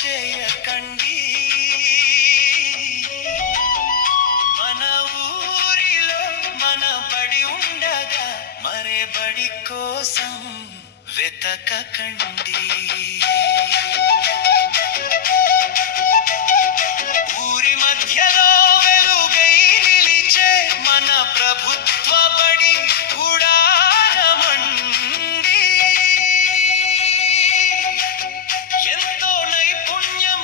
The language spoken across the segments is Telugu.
చేయకండి. మన ఊరిలో మన బడి ఉండగా మరే బడి కోసం వెతకకండి. ఊరి మధ్యలో వెలుగై నిలిచే మన ప్రభుత్వ బడి ఉడారమండి. ఎంతో నైపుణ్యం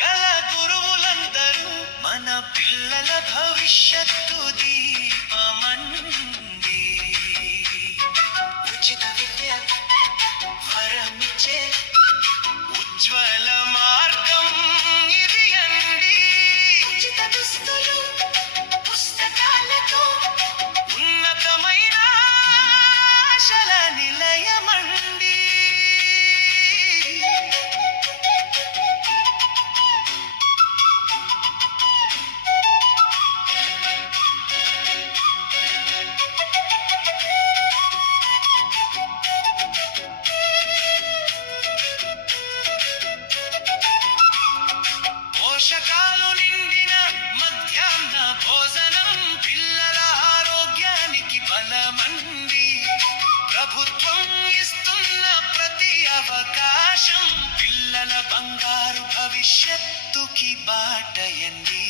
గల గురువులందరూ మన పిల్లల భవిష్యత్తు దీపమండి. ఉచిత విద్య వరమిచ్చే ఉజ్వల మార్గం ఇది అండి. ఉచిత దుస్తులు పుస్తకాలతో ఉన్నతమైన ఆశల నిలయమండి. పోషకాలు నిండిన మధ్యాహ్న భోజనం పిల్లల ఆరోగ్యానికి బలమండి. ప్రభుత్వం ఇస్తున్న ప్రతి అవకాశం పిల్లల బంగారు భవిష్యత్తుకి బాటయండి.